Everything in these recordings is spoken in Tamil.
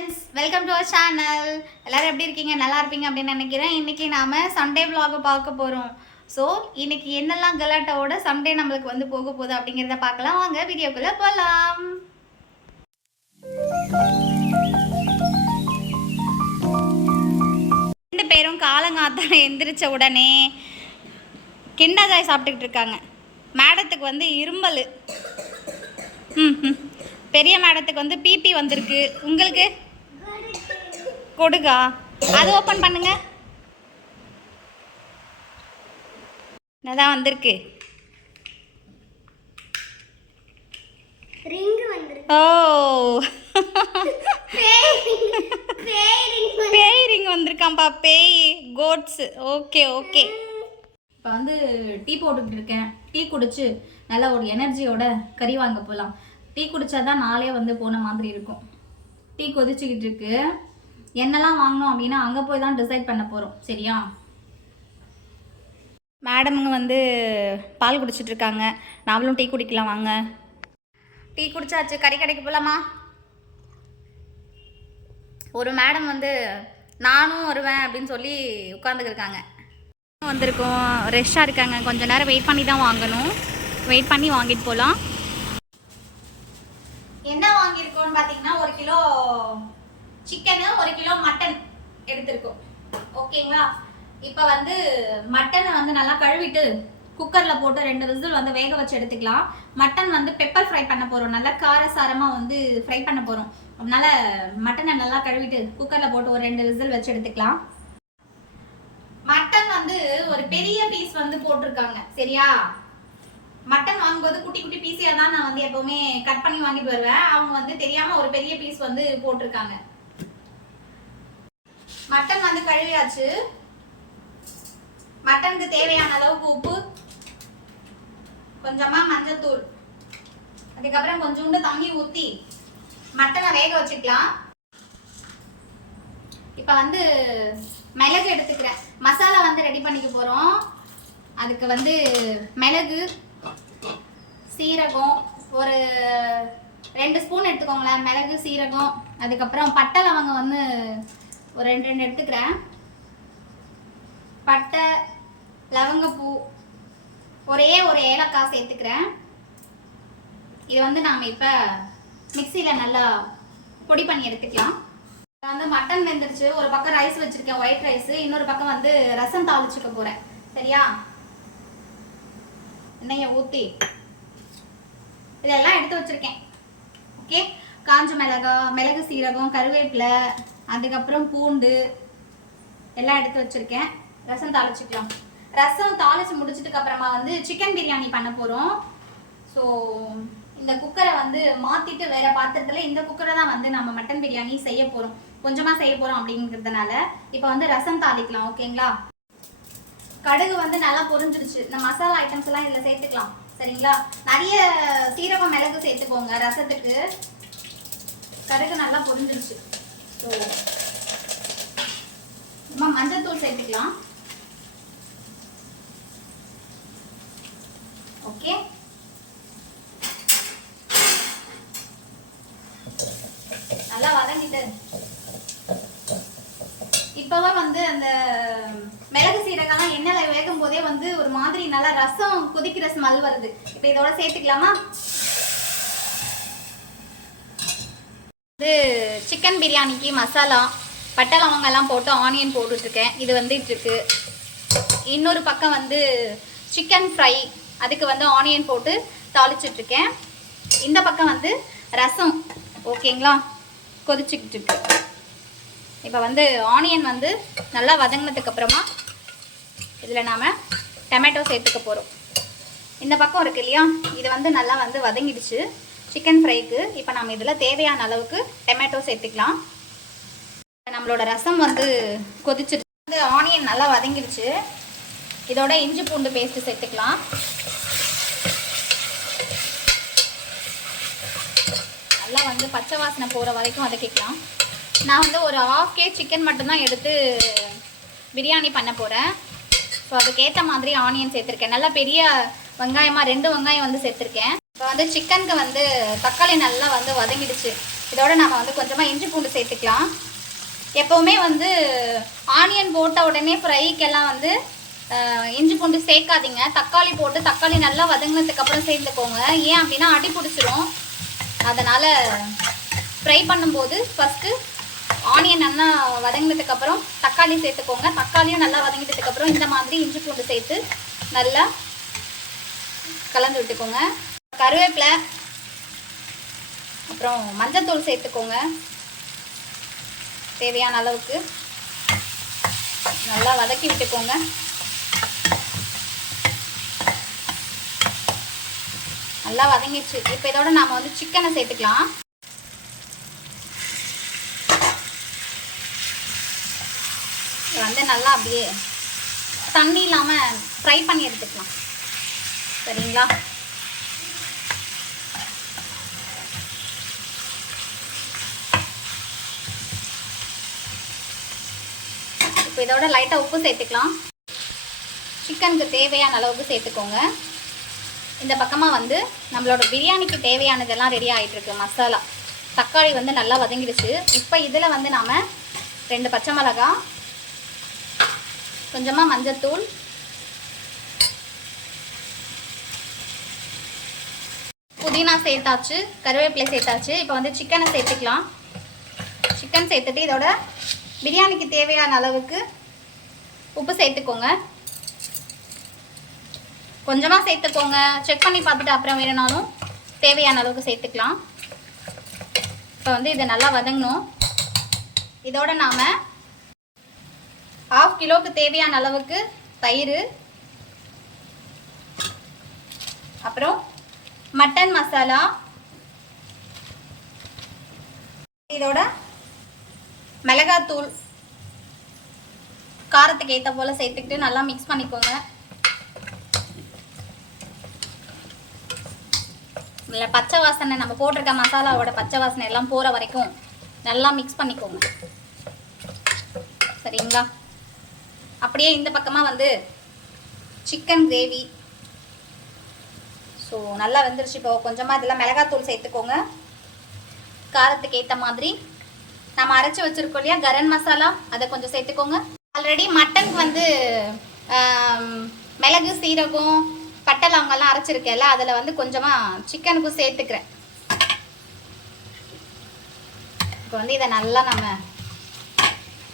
Friends, welcome to our channel. எல்லாரும் எப்படி இருக்கீங்க? நல்லா இருப்பீங்க அப்படின்னு நினைக்கிறேன். இன்றைக்கி நாம் சண்டே vlog பார்க்க போகிறோம். ஸோ இன்றைக்கி என்னெல்லாம் கலாட்டாவோட சண்டே நம்மளுக்கு வந்து போக போகுது அப்படிங்கிறத பார்க்கலாம். வாங்க வீடியோக்குள்ளே போகலாம். ரெண்டு பேரும் காலங்காத்தால எந்திரிச்ச உடனே கிண்டர் சாப்பிட்டுக்கிட்டு இருக்காங்க. மேடத்துக்கு வந்து இருமல். பெரிய மேடத்துக்கு வந்து பிபி வந்திருக்கு. உங்களுக்கு கொடுக்கா, அது ஓப்பன் பண்ணுங்க. என்னதான் வந்திருக்கு? ஓ, பேய் ரிங் வந்திருக்காம்பா. பேய் கோட்ஸ். Okay okay. இப்போ வந்து டீ போட்டுக்கிட்டு இருக்கேன். டீ குடிச்சு நல்லா ஒரு எனர்ஜியோட கறி வாங்க போகலாம். டீ குடித்தாதான் நாளே வந்து போன மாதிரி இருக்கும். டீ கொதிச்சுக்கிட்டு இருக்கு. என்னெல்லாம் வாங்கணும் அப்படின்னா அங்கே போய் தான் டிசைட் பண்ண போகிறோம். சரியா? மேடமுங்க வந்து பால் குடிச்சிட்ருக்காங்க. நாமளும் டீ குடிக்கலாம் வாங்க. டீ குடிச்சாச்சு. கறி கடைக்கு போகலாமா? ஒரு மேடம் வந்து நானும் வருவேன் அப்படின்னு சொல்லி உட்காந்துக்கிருக்காங்க. வந்திருக்கோம். ரெஷ்ஷாக இருக்காங்க. கொஞ்சம் நேரம் வெயிட் பண்ணி தான் வாங்கணும். வெயிட் பண்ணி வாங்கிட்டு போகலாம். என்ன வாங்கியிருக்கோம்னு பார்த்தீங்கன்னா 1 கிலோ சிக்கனு, 1 கிலோ மட்டன் எடுத்திருக்கோம். ஓகேங்களா? இப்போ வந்து மட்டனை வந்து நல்லா கழுவிட்டு குக்கரில் போட்டு 2 விசில் வந்து வேக வச்சு எடுத்துக்கலாம். மட்டன் வந்து பெப்பர் ஃப்ரை பண்ண போகிறோம். நல்லா காரசாரமாக வந்து ஃப்ரை பண்ண போகிறோம். அதனால மட்டனை நல்லா கழுவிட்டு குக்கரில் போட்டு ஒரு 2 விசில் வச்சு எடுத்துக்கலாம். மட்டன் வந்து ஒரு பெரிய பீஸ் வந்து போட்டிருக்காங்க. சரியா? மட்டன் வாங்கும்போது குட்டி குட்டி பீஸியாக தான் நான் வந்து எப்பவுமே கட் பண்ணி வாங்கிட்டு வருவேன். அவங்க வந்து தெரியாம ஒரு பெரிய பீஸ் வந்து போட்டிருக்காங்க. மட்டன் வந்து கழுவியாச்சு. மட்டனுக்கு தேவையான அளவுக்கு உப்பு, கொஞ்சமா மஞ்சத்தூள், அதுக்கப்புறம் கொஞ்சோண்டு தண்ணி ஊற்றி மட்டனை வேக வச்சுக்கலாம். இப்போ வந்து மிளகு எடுத்துக்கிறேன். மசாலா வந்து ரெடி பண்ணிக்க போகிறோம். அதுக்கு வந்து மிளகு, சீரகம் ஒரு 2 ஸ்பூன் எடுத்துக்கோங்களேன். மிளகு, சீரகம், அதுக்கப்புறம் பட்டை லவங்கம் வந்து ஒரு 2 எடுத்துக்கிறேன். பட்டை, லவங்கப்பூ, ஒரே ஒரு ஏலக்காய் சேர்த்துக்கிறேன். இது வந்து நாம் இப்போ மிக்சியில் நல்லா பொடி பண்ணி எடுத்துக்கலாம். வந்து மட்டன் வெந்துருச்சு. ஒரு பக்கம் ரைஸ் வச்சுருக்கேன், ஒயிட் ரைஸ். இன்னொரு பக்கம் வந்து ரசம் தாளிச்சுக்க போகிறேன். சரியா? எண்ணெயை ஊற்றி இதெல்லாம் எடுத்து வச்சுருக்கேன். ஓகே. காஞ்ச மிளகு, சீரகம், கருவேப்பிலை, அதுக்கப்புறம் பூண்டு எல்லாம் எடுத்து வச்சுருக்கேன். ரசம் தாளிச்சுக்கலாம். ரசம் தாளித்து முடிச்சதுக்கு அப்புறமா வந்து சிக்கன் பிரியாணி பண்ண போகிறோம். ஸோ இந்த குக்கரை வந்து மாற்றிட்டு வேறு பாத்திரத்தில் இந்த குக்கரை தான் வந்து நம்ம மட்டன் பிரியாணி செய்ய போகிறோம். கொஞ்சமாக செய்ய போகிறோம் அப்படிங்கிறதுனால இப்போ வந்து ரசம் தாளிக்கலாம். ஓகேங்களா? கடுகு வந்து நல்லா பொரிஞ்சிருச்சு. இந்த மசாலா ஐட்டம்ஸ் எல்லாம் இதில் சேர்த்துக்கலாம். சரிங்களா? நிறைய சீரகம், மிளகு சேர்த்துக்கோங்க ரசத்துக்கு. கடுகு நல்லா பொரிஞ்சிருச்சு. ஸோ நம்ம மஞ்சத்தூள் சேர்த்துக்கலாம். ஓகே. நல்லா வதங்கிட்டு இப்போதான் வந்து அந்த மிளகு சீரகம்லாம் எண்ணெயில் வேகும் போதே வந்து ஒரு மாதிரி நல்லா ரசம் கொதிக்கிற ஸ்மெல் வருது. இப்போ இதோட சேர்த்துக்கலாமா? இது சிக்கன் பிரியாணிக்கு மசாலா, பட்டை லவங்கெல்லாம் போட்டு ஆனியன் போட்டுட்ருக்கேன். இது வந்துட்டுருக்கு. இன்னொரு பக்கம் வந்து சிக்கன் ஃப்ரை, அதுக்கு வந்து ஆனியன் போட்டு தாளிச்சிட்ருக்கேன். இந்த பக்கம் வந்து ரசம். ஓகேங்களா? கொதிச்சுக்கிட்டு இருக்கு. இப்போ வந்து ஆனியன் வந்து நல்லா வதங்கினதுக்கு அப்புறமா இதில் நாம் டொமேட்டோ சேர்த்துக்க போகிறோம். இந்த பக்கம் இருக்கு இல்லையா, இது வந்து நல்லா வந்து வதங்கிடுச்சு சிக்கன் ஃப்ரைக்கு. இப்போ நம்ம இதில் தேவையான அளவுக்கு டொமேட்டோ சேர்த்துக்கலாம். நம்மளோட ரசம் வந்து கொதிச்சிருச்சு. வந்து ஆனியன் நல்லா வதங்கிடுச்சு. இதோட இஞ்சி பூண்டு பேஸ்ட்டு சேர்த்துக்கலாம். நல்லா வந்து பச்சை வாசனை போகிற வரைக்கும் வதக்கிக்கலாம். நான் வந்து ஒரு 1/2 kg சிக்கன் மட்டும்தான் எடுத்து பிரியாணி பண்ண போகிறேன். ஸோ அதுக்கேற்ற மாதிரி ஆனியன் சேர்த்துருக்கேன். நல்லா பெரிய வெங்காயமாக 2 வெங்காயம் வந்து சேர்த்துருக்கேன். இப்போ வந்து சிக்கனுக்கு வந்து தக்காளி நல்லா வந்து வதங்கிடுச்சு. இதோட நம்ம வந்து கொஞ்சமாக இஞ்சி பூண்டு சேர்த்துக்கலாம். எப்போவுமே வந்து ஆனியன் போட்ட உடனே ஃப்ரைக்கெல்லாம் வந்து இஞ்சி பூண்டு சேர்க்காதீங்க. தக்காளி போட்டு தக்காளி நல்லா வதங்கினதுக்கப்புறம் சேர்த்துக்கோங்க. ஏன் அப்படின்னா அடி பிடிச்சிரும். அதனால் ஃப்ரை பண்ணும்போது ஃபஸ்ட்டு ஆனியன் நல்லா வதங்கினதுக்கப்புறம் தக்காளி சேர்த்துக்கோங்க. தக்காளியும் நல்லா வதங்கினதுக்கப்புறம் இந்த மாதிரி இஞ்சி பூண்டு சேர்த்து நல்லா கலந்து விட்டுக்கோங்க. கருவேப்பிலை அப்புறம் மஞ்சத்தூள் சேர்த்துக்கோங்க. தேவையான அளவுக்கு நல்லா வதக்கி விட்டுக்கோங்க. நல்லா வதங்கிடுச்சு. இப்போ இதோட நாம் வந்து சிக்கனை சேர்த்துக்கலாம். வந்து நல்லா அப்படியே தண்ணி இல்லாமல் ஃப்ரை பண்ணி எடுத்துக்கலாம். சரிங்களா? இப்போ இதோட லைட்டாக உப்பு சேர்த்துக்கலாம். சிக்கனுக்கு தேவையான அளவுக்கு சேர்த்துக்கோங்க. இந்த பக்கமாக வந்து நம்மளோட பிரியாணிக்கு தேவையானதெல்லாம் ரெடி ஆகிட்டுருக்கு. மசாலா தக்காளி வந்து நல்லா வதங்கிடுச்சு. இப்போ இதில் வந்து நாம் 2 பச்சை மிளகாய், கொஞ்சமாக மஞ்சத்தூள், புதினா சேர்த்தாச்சு, கருவேப்பிலை சேர்த்தாச்சு. இப்போ வந்து சிக்கனை சேர்த்துக்கலாம். சிக்கன் சேர்த்துட்டு இதோட பிரியாணிக்கு தேவையான அளவுக்கு உப்பு சேர்த்துக்கோங்க. கொஞ்சமாக சேர்த்துக்கோங்க. செக் பண்ணி பார்த்துட்டு அப்புறம் வேணுனாலும் தேவையான அளவுக்கு சேர்த்துக்கலாம். இப்போ வந்து இதை நல்லா வதங்கணும். இதோட நாம் 1/2 கிலோவுக்கு தேவையான அளவுக்கு தயிர், அப்புறம் மட்டன் மசாலா, இதோட மிளகாத்தூள் காரத்துக்கு ஏற்ற போல் சேர்த்துக்கிட்டு நல்லா மிக்ஸ் பண்ணிக்கோங்க. இல்லை பச்சை வாசனை நம்ம போட்டிருக்க மசாலாவோட பச்சை வாசனை எல்லாம் போகிற வரைக்கும் நல்லா மிக்ஸ் பண்ணிக்கோங்க. சரிங்களா? அப்படியே இந்த பக்கமாக வந்து சிக்கன் கிரேவி. ஸோ நல்லா வெந்துருச்சு. இப்போ கொஞ்சமாக இதில் மிளகாத்தூள் சேர்த்துக்கோங்க. காரத்துக்கு ஏற்ற மாதிரி நம்ம அரைச்சி வச்சுருக்கோம் இல்லையா கரம் மசாலா, அதை கொஞ்சம் சேர்த்துக்கோங்க. ஆல்ரெடி மட்டனுக்கு வந்து மிளகு, சீரகம், பட்டை, லவங்கெல்லாம் அரைச்சிருக்கேன்ல, அதில் வந்து கொஞ்சமாக சிக்கனுக்கும் சேர்த்துக்கிறேன். இப்போ வந்து இதை நல்லா நம்ம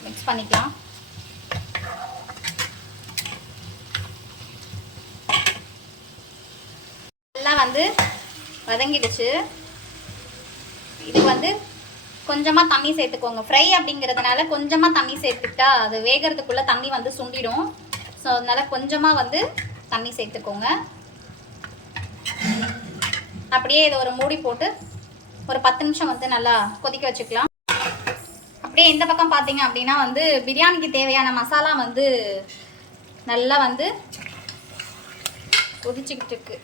மிக்ஸ் பண்ணிக்கலாம். நல்லா வந்து வதங்கிடுச்சு. இதுக்கு வந்து கொஞ்சமாக தண்ணி சேர்த்துக்கோங்க. ஃப்ரை அப்படிங்கிறதுனால கொஞ்சமாக தண்ணி சேர்த்துக்கிட்டா அது வேகிறதுக்குள்ளே தண்ணி வந்து சுண்டிடும். ஸோ அதனால் கொஞ்சமாக வந்து தண்ணி சேர்த்துக்கோங்க. அப்படியே இதை ஒரு மூடி போட்டு ஒரு 10 நிமிஷம் வந்து நல்லா கொதிக்க வச்சுக்கலாம். அப்படியே இந்த பக்கம் பார்த்தீங்க அப்படின்னா வந்து பிரியாணிக்கு தேவையான மசாலா வந்து நல்லா வந்து கொதிச்சுக்கிட்டு இருக்கு.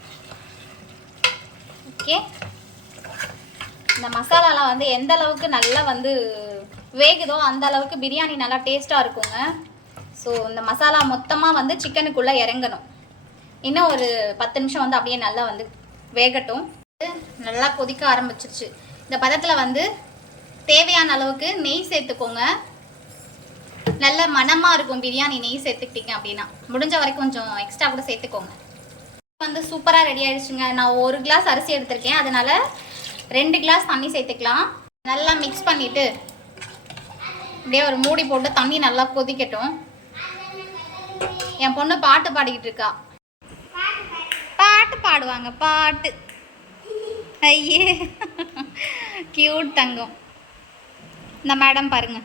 ஓகே, இந்த மசாலாலாம் வந்து எந்த அளவுக்கு நல்லா வந்து வேகுதோ அந்த அளவுக்கு பிரியாணி நல்லா டேஸ்ட்டாக இருக்குங்க. ஸோ இந்த மசாலா மொத்தமாக வந்து சிக்கனுக்குள்ளே இறங்கணும். இன்னும் ஒரு 10 நிமிஷம் வந்து அப்படியே நல்லா வந்து வேகட்டும். நல்லா கொதிக்க ஆரம்பிச்சிருச்சு. இந்த பதத்தில் வந்து தேவையான அளவுக்கு நெய் சேர்த்துக்கோங்க. நல்ல மணமாக இருக்கும் பிரியாணி நெய் சேர்த்துக்கிட்டீங்க அப்படின்னா. முடிஞ்ச வரைக்கும் கொஞ்சம் எக்ஸ்ட்ரா கூட சேர்த்துக்கோங்க. வந்து சூப்பராக ரெடி ஆகிடுச்சுங்க. நான் 1 கிளாஸ் அரிசி எடுத்திருக்கேன், அதனால் 2 கிளாஸ் தண்ணி சேர்த்துக்கலாம். நல்லா மிக்ஸ் பண்ணிவிட்டு அப்படியே ஒரு மூடி போட்டு தண்ணி நல்லா கொதிக்கட்டும். என் பொண்ணு பாட்டு பாடிக்கிட்டு இருக்கா. பாட்டு பாடுவாங்க, பாட்டு. ஐயே கியூட் தங்கம். இந்த மேடம் பாருங்க,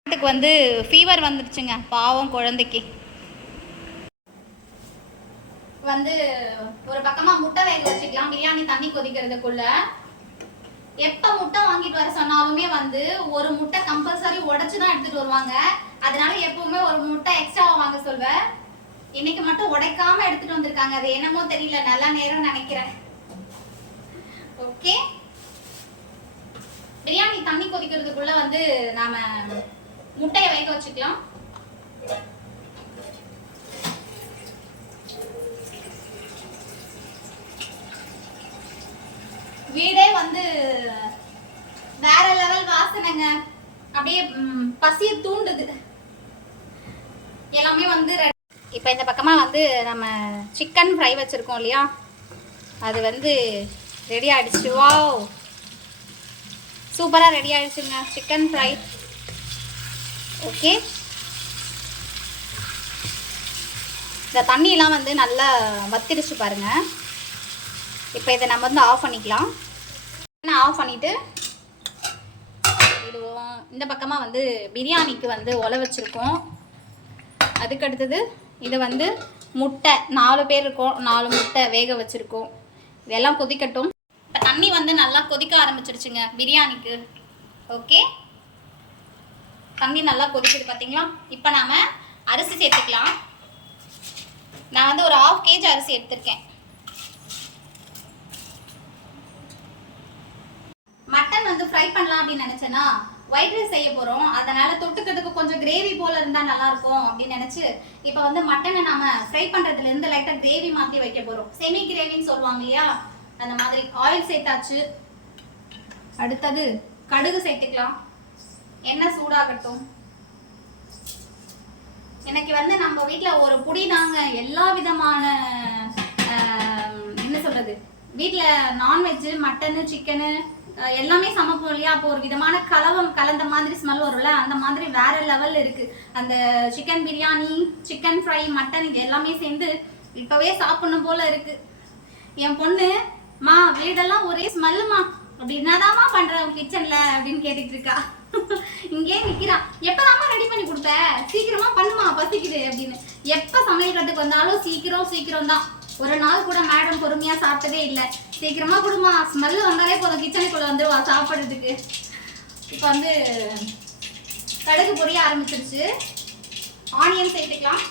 பாட்டுக்கு வந்து ஃபீவர் வந்துடுச்சுங்க பாவம் குழந்தைக்கு. வந்து ஒரு பக்கமாக முட்டை வேக வச்சுக்கலாம். பிரியாணி தண்ணி கொதிக்கிறதுக்குள்ள எப்போ முட்டை வாங்கிட்டு வர சொன்னாலுமே வந்து ஒரு முட்டை கம்பல்சரி உடைச்சு தான் எடுத்துட்டு வருவாங்க. அதனால எப்பவுமே ஒரு முட்டை எக்ஸ்ட்ராவா வாங்க சொல்வேன். இன்னைக்கு மட்டும் உடைக்காம எடுத்துட்டு வந்திருக்காங்க. அது என்னமோ தெரியல, நல்ல நேரம் நினைக்கிறேன். ஓகே, பிரியாணி தண்ணி கொதிக்கிறதுக்குள்ள வந்து நாம முட்டையை வேக வச்சுக்கலாம். வீடே வந்து வேற லெவல் வாசனைங்க. அப்படியே பசியை தூண்டுது. எல்லாமே வந்து இப்போ இந்த பக்கமாக வந்து நம்ம சிக்கன் ஃப்ரை வச்சுருக்கோம் இல்லையா, அது வந்து ரெடி ஆகிடுச்சு. வாவ், சூப்பராக ரெடி ஆகிடுச்சுங்க சிக்கன் ஃப்ரை. ஓகே, இந்த தண்ணியெலாம் வந்து நல்லா வத்திடுச்சு பாருங்கள். இப்போ இதை நம்ம வந்து ஆஃப் பண்ணிக்கலாம். ஆஃப் பண்ணிவிட்டு விடுவோம். இந்த பக்கமாக வந்து பிரியாணிக்கு வந்து ஒலை வச்சுருக்கோம். அதுக்கடுத்தது இது வந்து முட்டை, 4 பேர் இருக்கோம், 4 முட்டை வேக வச்சுருக்கோம். இதெல்லாம் கொதிக்கட்டும். இப்போ தண்ணி வந்து நல்லா கொதிக்க ஆரம்பிச்சிருச்சுங்க பிரியாணிக்கு. ஓகே, தண்ணி நல்லா கொதிக்குது பார்த்தீங்களா. இப்போ நாம் அரிசி சேர்த்துக்கலாம். நான் வந்து ஒரு 1/2 kg அரிசி எடுத்திருக்கேன். மட்டன் வந்து ஃப்ரை பண்ணலாம் அப்படின்னு நினச்சேன்னா ஒயிட் ரைஸ் செய்ய போகிறோம். அதனால் தொட்டுக்கிறதுக்கு கொஞ்சம் கிரேவி போல் இருந்தால் நல்லாயிருக்கும் அப்படின்னு நினச்சி இப்போ வந்து மட்டனை நம்ம ஃப்ரை பண்ணுறதுலேருந்து லைட்டாக கிரேவி மாற்றி வைக்க போகிறோம். செமி கிரேவின்னு சொல்லுவாங்க இல்லையா, அந்த மாதிரி. ஆயில் சேர்த்தாச்சு. அடுத்தது கடுகு சேர்த்துக்கலாம். எண்ணெய் சூடாகட்டும். எனக்கு வந்து நம்ம வீட்டில் ஒரு புடி தாங்க எல்லா விதமான என்ன சொல்கிறது, வீட்டில் நான்வெஜ்ஜு, மட்டனு, சிக்கனு எல்லாமே சமைப்போம் இல்லையா. அப்போ ஒரு விதமான கலந்த மாதிரி ஸ்மெல் வரும்ல, அந்த மாதிரி வேற லெவல் இருக்கு. அந்த chicken biryani, chicken fry, mutton இது எல்லாமே சேர்ந்து இப்பவே சாப்பிடணும் போல இருக்கு. என் பொண்ணு, மா வீடெல்லாம் ஒரே ஸ்மெல்லுமா, அப்படி என்னதாம்மா பண்ற கிச்சன்ல அப்படின்னு கேட்டுட்டு இருக்கா. இங்கே நிக்கிறா. எப்பதாம்மா ரெடி பண்ணி கொடுப்ப, சீக்கிரமா பண்ணுமா, பசிக்குது அப்படின்னு. எப்ப சமையல் கட்டுக்கு வந்தாலும் சீக்கிரம் தான். ஒரு நாள் கூட மேடம் பொறுமையா சாப்பிட்டதே இல்லை. சீக்கிரமா கொடுமா, ஸ்மெல்லு வந்தாலே போதும் கிச்சனுக்குள்ள வந்துருவா சாப்பிட்றதுக்கு. இப்போ வந்து கடுகு பொரிய ஆரம்பிச்சிருச்சு. ஆனியன் சேர்த்துக்கலாம்.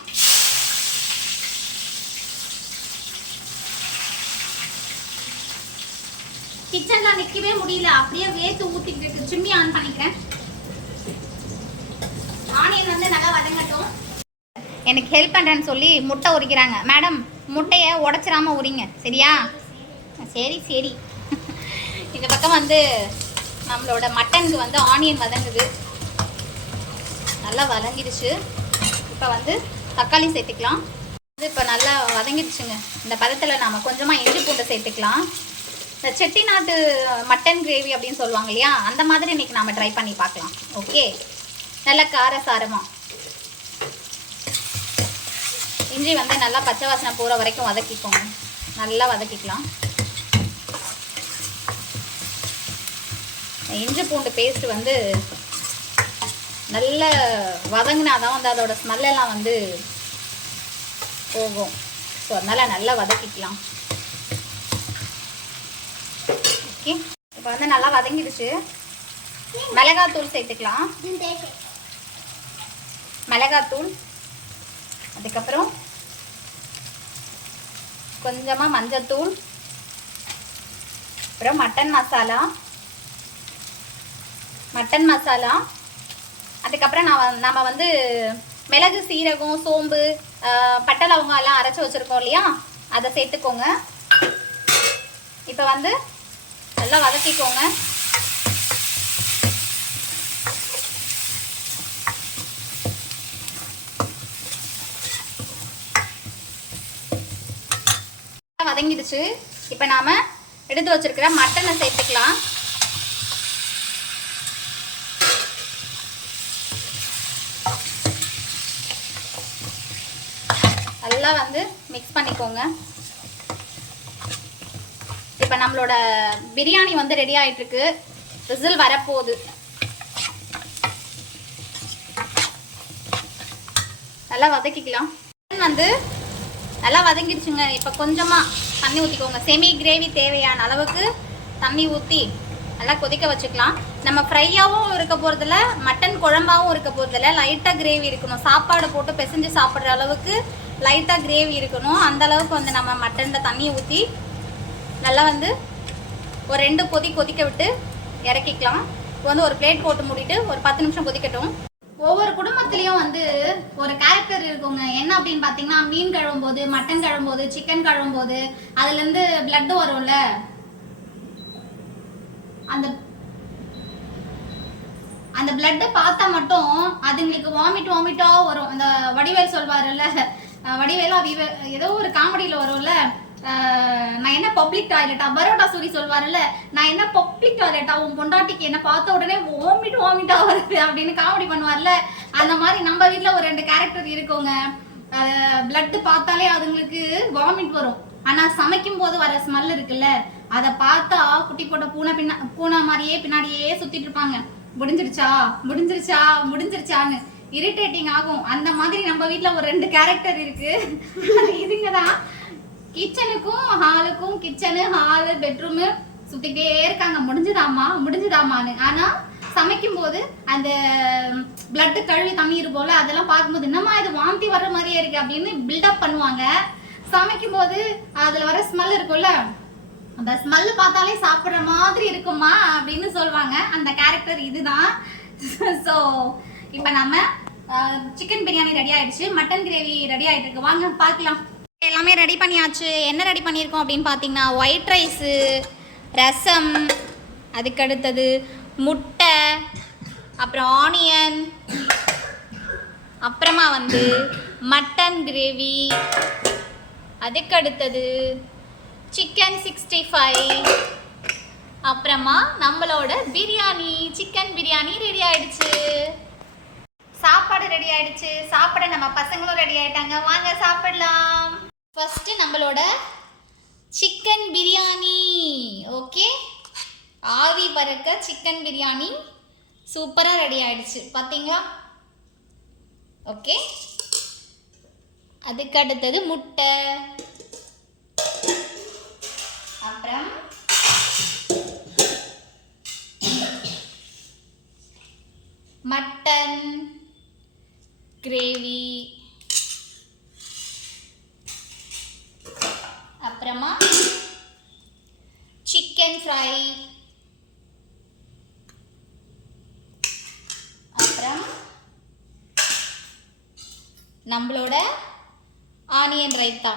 கிச்சன்ல நிக்கவே முடியல, அப்படியே வேத்து ஊத்திக்கிட்டு இருக்கு. சிம்மி ஆன் பண்ணிக்கிறேன். ஆனியன் வந்து நல்லா வதங்கட்டும். எனக்கு ஹெல்ப் பண்ணுறேன்னு சொல்லி முட்டை உரிக்கிறாங்க. மேடம், முட்டையை உடச்சிடாம உரிங்க, சரியா? சரி. இந்த பக்கம் வந்து நம்மளோட மட்டனுக்கு வந்து ஆனியன் வதங்குது, நல்லா வதங்கிடுச்சு. இப்போ வந்து தக்காளி சேர்த்துக்கலாம். இப்போ நல்லா வதங்கிடுச்சுங்க. இந்த பதத்தில் நாம் கொஞ்சமாக இஞ்சி பூண்டு சேர்த்துக்கலாம். இந்த செட்டிநாட்டு மட்டன் கிரேவி அப்படின்னு சொல்லுவாங்க இல்லையா, அந்த மாதிரி இன்றைக்கி நாம் ட்ரை பண்ணி பார்க்கலாம். ஓகே, நல்லா காரசாரமாக இஞ்சி வந்து நல்லா பச்சை வாசனை போகிற வரைக்கும் வதக்கிக்கோங்க. நல்லா வதக்கிக்கலாம். இஞ்சி பூண்டு பேஸ்ட் வந்து நல்ல வதங்கினாதான் வந்து அதோட ஸ்மெல்லாம் வந்து போகும். ஸோ அதனால் நல்லா வதக்கிக்கலாம். ஓகே, இப்போ வந்து நல்லா வதங்கிடுச்சு. மிளகாத்தூள் சேர்த்துக்கலாம். மிளகாத்தூள், அதுக்கப்புறம் கொஞ்சமாக மஞ்சத்தூள், அப்புறம் மட்டன் மசாலா. அதுக்கப்புறம் நம்ம வந்து மிளகு, சீரகம், சோம்பு, பட்டை, லவங்கம் எல்லாம் அரைச்சி வச்சுருக்கோம் இல்லையா, அதை சேர்த்துக்கோங்க. இப்போ வந்து நல்லா வதக்கிக்கோங்க. வதங்கிடுச்சு. இப்போ நாம எடுத்து வச்சிருக்கிற மட்டனை சேர்த்துக்கலாம். நல்லா வந்து மிக்ஸ் பண்ணிக்கோங்க. இப்போ நம்மளோட பிரியாணி வந்து ரெடி ஆயிட்டு இருக்கு. விசில் வரப்போகுது. நல்லா வதக்கிக்கலாம். வந்து நல்லா வதங்கிடுச்சுங்க. இப்போ கொஞ்சமாக தண்ணி ஊற்றிக்கோங்க. செமி கிரேவி தேவையான அளவுக்கு தண்ணி ஊற்றி நல்லா கொதிக்க வச்சுக்கலாம். நம்ம ஃப்ரையாகவும் இருக்க போகிறதில்ல, மட்டன் குழம்பாகவும் இருக்க போகிறதில்ல. லைட்டாக கிரேவி இருக்கணும். சாப்பாடு போட்டு பிசைஞ்சு சாப்பிட்ற அளவுக்கு லைட்டாக கிரேவி இருக்கணும். அந்த அளவுக்கு வந்து நம்ம மட்டனில் தண்ணி ஊற்றி நல்லா வந்து ஒரு 2 கொதிக்க விட்டு இறக்கிக்கலாம். இப்போ வந்து ஒரு பிளேட் போட்டு மூடிட்டு ஒரு 10 நிமிஷம் கொதிக்கட்டும். ஒவ்வொரு குடும்பத்திலையும் வந்து ஒரு கேரக்டர் இருக்குங்க. என்ன அப்படின்னு பார்த்தீங்கன்னா, மீன் கழுவும் போது, மட்டன் கழுவும் போது, சிக்கன் கழுவும் போது அதுலேருந்து பிளட் வரும்ல, அந்த அந்த பிளட்டை பார்த்தா மட்டும் அதுங்களுக்கு வாமிட்டா வரும். அந்த வடிவேல் சொல்வாருல்ல, வடிவேலா ஏதோ ஒரு காமெடியில வரும்ல, நான் என்ன பப்ளிக் டாய்லெட்டா, பரோட்டா சூரி சொல்வாருல்ல, நான் என்ன பப்ளிக் டாய்லெட்டா, உன் பொண்டாட்டிக்கு என்ன பார்த்த உடனே வாமிட்டா வருது அப்படின்னு காமெடி பண்ணுவார்ல, அந்த மாதிரி நம்ம வீட்டில் ஒரு 2 கேரக்டர் இருக்குங்க. பிளட் பார்த்தாலே அதுங்களுக்கு வாமிட் வரும். ஆனா சமைக்கும் போது வர ஸ்மெல் இருக்குல்ல, அதை பார்த்தா குட்டி போட்ட பூனை மாதிரியே பின்னாடியே சுத்திட்டு இருப்பாங்க. முடிஞ்சிருச்சான்னு இரிட்டேட்டிங் ஆகும். அந்த மாதிரி நம்ம வீட்டுல ஒரு 2 கேரக்டர் இருக்கு. இதுங்கதான் கிச்சனுக்கும் ஹாலுக்கும், கிச்சனு ஹாலு பெட்ரூமு சுத்திட்டே இருக்காங்க, முடிஞ்சுதாமான்னு. ஆனா சமைக்கும் போது அந்த பிளட் கழுவி தண்ணி இருப்போம்ல, அதெல்லாம் பார்க்கும்போது என்னம்மா இது வாந்தி வர்ற மாதிரியே இருக்கு அப்படின்னு பில்டப் பண்ணுவாங்க. சமைக்கும் போது அதுல வர ஸ்மெல் இருக்கும்ல, அந்த ஸ்மெல் பார்த்தாலே சாப்பிட்ற மாதிரி இருக்குமா அப்படின்னு சொல்லுவாங்க. அந்த கேரக்டர் இதுதான். ஸோ இப்போ நம்ம சிக்கன் பிரியாணி ரெடி ஆயிடுச்சு, மட்டன் கிரேவி ரெடி ஆயிட்டு இருக்கு, வாங்க பார்க்கலாம். எல்லாமே ரெடி பண்ணியாச்சு. என்ன ரெடி பண்ணியிருக்கோம் அப்படின்னு பார்த்தீங்கன்னா, ஒயிட் ரைஸு, ரசம், அதுக்கடுத்தது முட்டை, அப்புறம் ஆனியன், அப்புறமா வந்து மட்டன் கிரேவி, அதுக்கடுத்தது சிக்கன் 65, அப்புறமா நம்மளோட பிரியாணி, சிக்கன் பிரியாணி ரெடி ஆயிடுச்சு. சாப்பாடு ரெடி ஆயிடுச்சு. சாப்பிட நம்ம பசங்களும் ரெடி ஆயிட்டாங்க, வாங்க சாப்பிடலாம். ஃபர்ஸ்ட் நம்மளோட சிக்கன் பிரியாணி. ஓகே, ஆவி பறக்க சிக்கன் பிரியாணி சூப்பராக ரெடி ஆயிடுச்சு பார்த்தீங்களா. ஓகே, அதுக்கு அடுத்தது முட்டை, அப்புறம் மட்டன் கிரேவி, அப்புறமா சிக்கன் ஃப்ரை, அப்புறம் நம்மளோட ஆனியன் ரைத்தா.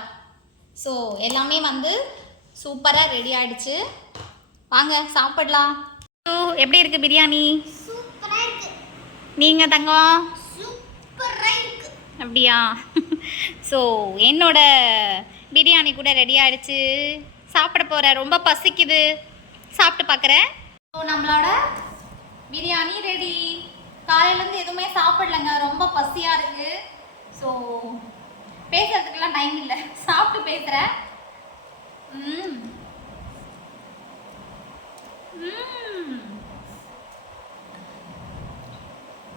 ஸோ எல்லாமே வந்து சூப்பராக ரெடி ஆயிடுச்சு, வாங்க சாப்பிடலாம். எப்படி இருக்கு பிரியாணி? சூப்பராக இருக்கு. நீங்கள் தங்கம்? சூப்பராக இருக்கு. அப்படியா? ஸோ என்னோட பிரியாணி கூட ரெடி ஆயிடுச்சு, சாப்பிட போகிறேன். ரொம்ப பசிக்குது, சாப்பிட்டு பார்க்குறேன். ஸோ நம்மளோட பிரியாணி ரெடி. காலையிலேருந்து எதுவுமே சாப்பிடலைங்க, ரொம்ப பசியாக இருக்குது. ஸோ பேசுறதுக்கெல்லாம் டைம் இல்லை, சாப்பிட்டு பேசுகிறேன்.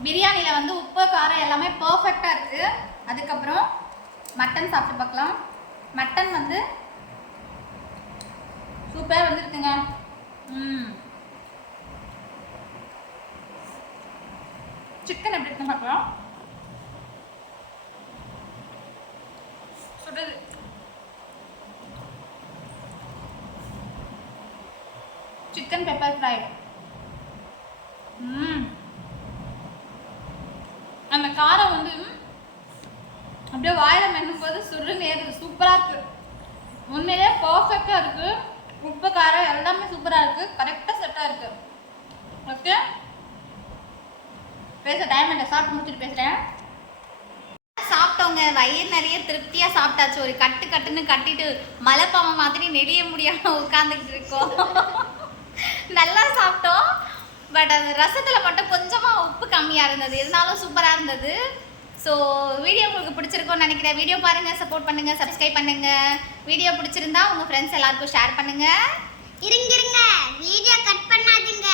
பிரியாணியில் வந்து உப்பு காரம் எல்லாமே பர்ஃபெக்டாக இருக்குது. அதுக்கப்புறம் மட்டன் சாப்பிட்டு பார்க்கலாம். மட்டன் வந்து சூப்பராக வந்துருக்குங்க. சிக்கன் எப்படி இருக்குன்னு பார்க்கலாம். சுடுது. Chicken pepper fry. அந்த காரம் வந்து அப்படியே வாயில மென்னும் போது சுருன்னு ஏறுது, சூப்பராக இருக்கு. உண்மையிலே பர்ஃபெக்டாக இருக்கு. உப்பு காரம் எல்லாமே சூப்பராக இருக்கு, கரெக்டாக செட்டாக இருக்கு. ஓகே, பேச டைம் இல்லை, சாப்பிட்டு முடிச்சுட்டு பேசுகிறேன். சாப்பிட்டவங்க வயிறு நிறைய திருப்தியாக சாப்பிட்டாச்சு. ஒரு கட்டுன்னு கட்டிட்டு மலைப்பாம்பு மாதிரி நெளிய முடியாமல் உட்காந்துக்கிட்டு இருக்கோம். நல்லா சாப்பிட்டோம். பட் அந்த ரசத்தில் மட்டும் கொஞ்சமாக உப்பு கம்மியாக இருந்தது, இருந்தாலும் சூப்பராக இருந்தது. ஸோ வீடியோ உங்களுக்கு பிடிச்சிருக்கும்னு நினைக்கிறேன். வீடியோ பாருங்கள், சப்போர்ட் பண்ணுங்கள், சப்ஸ்கிரைப் பண்ணுங்கள். வீடியோ பிடிச்சிருந்தா உங்கள் ஃப்ரெண்ட்ஸ் எல்லாருக்கும் ஷேர் பண்ணுங்கள். இருங்க, வீடியோ கட் பண்ணாதீங்க.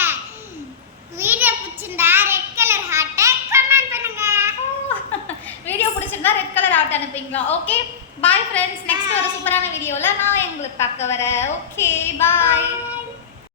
வீடியோ பிடிச்சிருந்தா ரெட் கலர் ஹார்ட்டை கமெண்ட் பண்ணுங்க. வீடியோ பிடிச்சிருந்தா ரெட் கலர் ஹார்ட் அனுப்புவீங்களா? Okay, bye friends. நெக்ஸ்ட் ஒரு சூப்பரான வீடியோவில் நான் உங்களுக்கு பார்க்க வரேன். ஓகே, பாய்.